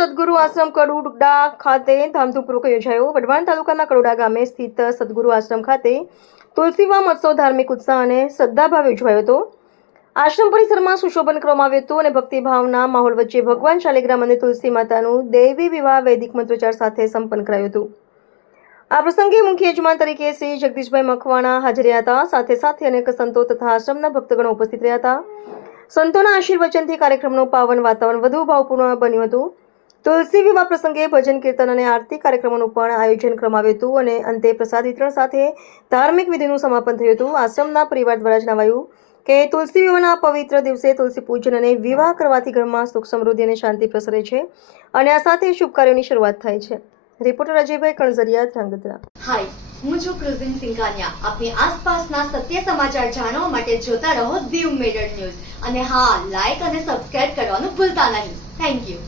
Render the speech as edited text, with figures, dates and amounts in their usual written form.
સદગુરુ આશ્રમ કડુડા ખાતે ધામધૂમપૂર્વક યોજાયો. વઢવાણ તાલુકાના કડુડા ગામે સ્થિત સદગુરુ આશ્રમ ખાતે તુલસીવા મહોત્સવ ધાર્મિક ઉત્સાહ અને શ્રદ્ધાભાવે ઉજવાયો હતો. આશ્રમ પરિસરમાં સુશોભન કરવામાં આવ્યું હતું અને ભક્તિભાવના માહોલ વચ્ચે ભગવાન શાલિગ્રામ અને તુલસી માતાનું દૈવી વિવાહ વૈદિક મંત્રોચ્ચાર સાથે સંપન્ન કરાયું હતું. આ પ્રસંગે મુખ્ય યજમાન તરીકે શ્રી જગદીશભાઈ મકવાણા હાજર રહ્યા હતા. સાથે સાથે અનેક સંતો તથા આશ્રમના ભક્તગણો ઉપસ્થિત રહ્યા હતા. સંતોના આશીર્વચનથી કાર્યક્રમનું પાવન વાતાવરણ વધુ ભાવપૂર્ણ બન્યું હતું. તુલસી વિવાહ પ્રસંગે ભજન કીર્તન અને આરતી કાર્યક્રમોનું પણ આયોજન કરવામાં આવ્યું હતું અને અંતે પ્રસાદ વિતરણ સાથે ધાર્મિક વિધિનું સમાપન થયું હતું. આશ્રમના પરિવાર દ્વારા જણાવાયું કે તુલસી વિવાહના પવિત્ર દિવસે તુલસી પૂજન અને વિવાહ કરવાથી ઘરમાં સુખ સમૃદ્ધિ અને શાંતિ પ્રસરે છે અને આ સાથે શુભ કાર્યોની શરૂઆત થાય છે. રિપોર્ટર અજયભાઈ કણઝરિયા, ધ્રાંગધ્રા. હાય, હું છું ક્રુઝિન સિંઘાનિયા. આપની આસપાસના સત્ય સમાચાર જાણવા માટે જોતા રહો દીવ મિરર ન્યૂઝ અને હા, લાઈક અને સબસ્ક્રાઇબ કરવાનું ભૂલતા નહીં. Thank you.